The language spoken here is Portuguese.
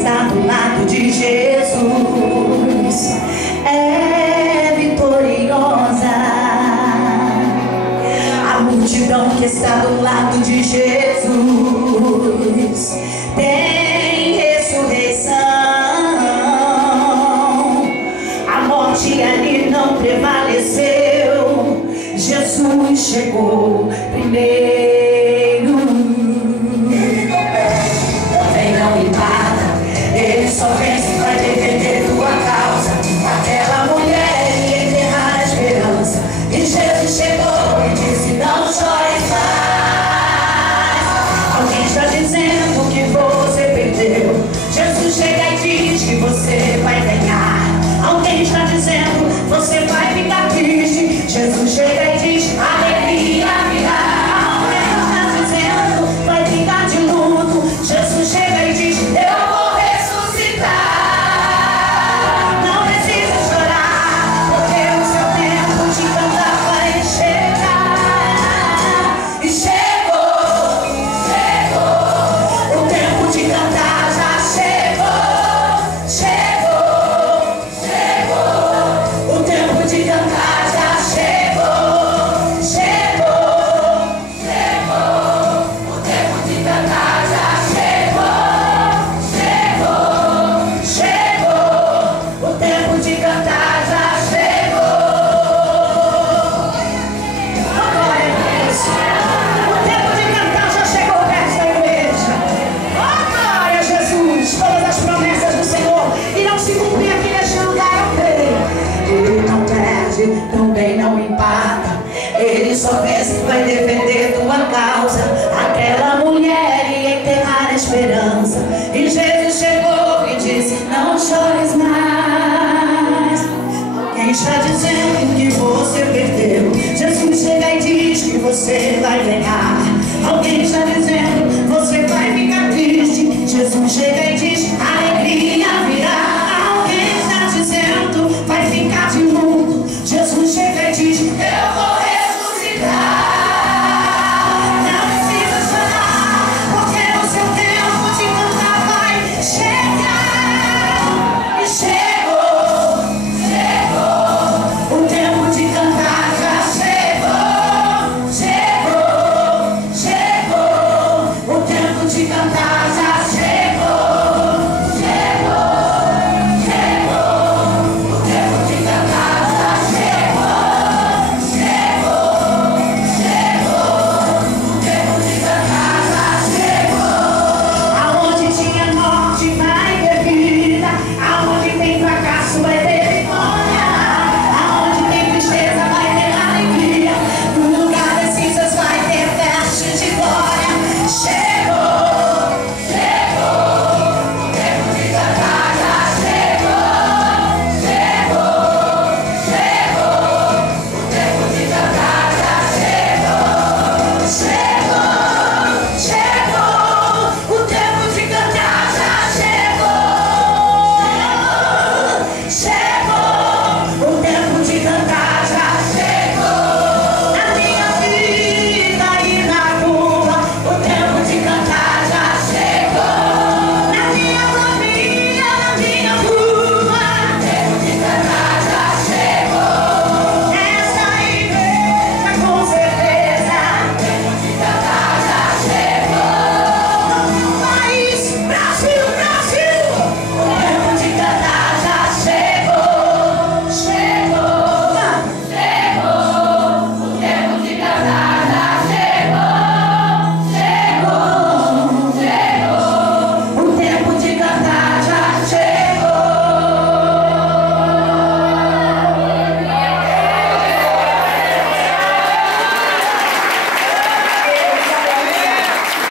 está do lado de Jesus é vitoriosa. A multidão que está do lado de Jesus tem ressurreição. A morte ali não prevaleceu. Jesus chegou primeiro. Também não empata, ele só vence para defender tua causa. Aquela mulher ia enterrar a esperança, e Jesus chegou e disse: não chores mais. Alguém está dizendo que você perdeu. Jesus chega e diz que você vai ganhar. Alguém está dizendo você vai ficar triste. Jesus chega e diz: alegria virá. Alguém está dizendo vai ficar de luto. Jesus chega e diz: eu vou ressuscitar. Não precisa chorar, porque o seu tempo de cantar vai chegar. E chegou, chegou. O tempo de cantar já chegou. Chegou, chegou. O tempo de cantar já chegou. Chegou, chegou. O tempo de cantar já chegou. Chegou, chegou. O tempo de cantar já chegou. Glória a Deus. O tempo de cantar já chegou perto da igreja. Oh, glória a Jesus. Todas as promessas do Senhor irão se cumprir aqui neste lugar, eu creio. Ele não perde, também não empata. Ele só vence e vai defender tua causa. Aquela mulher ia enterrar a esperança, e Jesus chegou e disse: não chores mais. Quem está dizendo que você perdeu? Jesus chega e diz que você vai ganhar. Alguém está dizendo você vai ficar triste. Jesus chega e diz: alegria virá. Alguém está dizendo vai ficar de luto. Jesus chega e diz: eu vou ressuscitar. Não precisa chorar, porque o seu tempo de cantar vai chegar. E chegou, chegou. O tempo de cantar já chegou. Chegou, chegou. O tempo de cantar